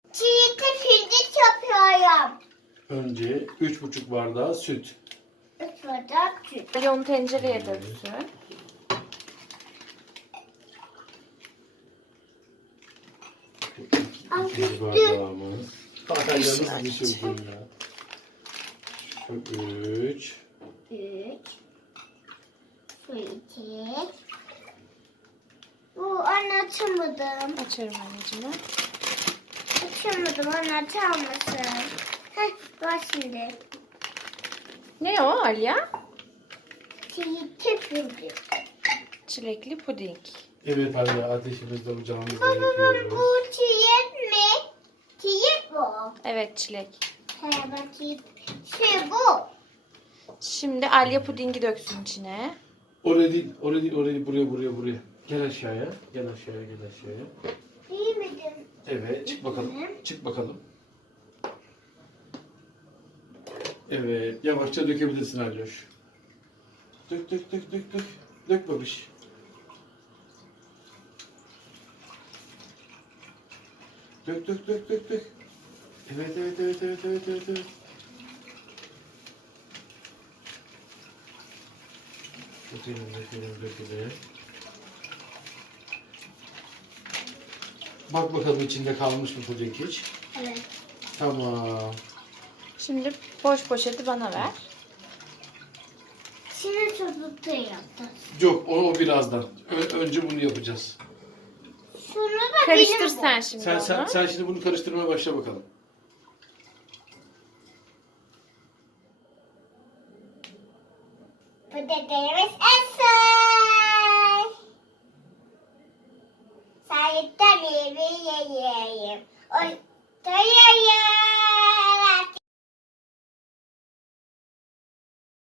Çiğde pirinç yapıyorum. Önce 3,5 bardağı süt. 3 bardak süt. Ali onu tencereye döksün. 2 bardağımız. Bardaklarımız bir sürdüm ya. Şu 3. 3. Su 2. Bu anne açamadım. Açarım anneciğim. Açamadım anne açar mısın? Heh var şimdi. Ne o Aliya? Çiğde pirinç. Çilekli puding. Evet anne, ateşimizde ocağımızda Baba yapıyoruz. bu çiğet mi? Çiğet bu. Evet çilek. He ben çiğet. Bu. Şimdi Aliye pudingi döksün içine. Oraya değil, oraya değil, oraya değil. Buraya. Gel aşağıya, gel aşağıya. İyi miydin? Evet, çık bakalım. Çık bakalım. Evet, yavaşça dökebilirsin Alyoş. Dök. Dök babiş. Dök. Evet. Dökelim. Bak bakalım içinde kalmış mı puding hiç? Evet. Tamam. Şimdi boş poşeti bana ver. Şimdi çocukta yaptım. Yok, o birazdan. Önce bunu yapacağız. Şunu da Karıştır benim sen şimdi onu. Sen şimdi bunu karıştırmaya başla bakalım. Bu dediğimiz eser. Sayıktan yiyeyim. Oy, dayı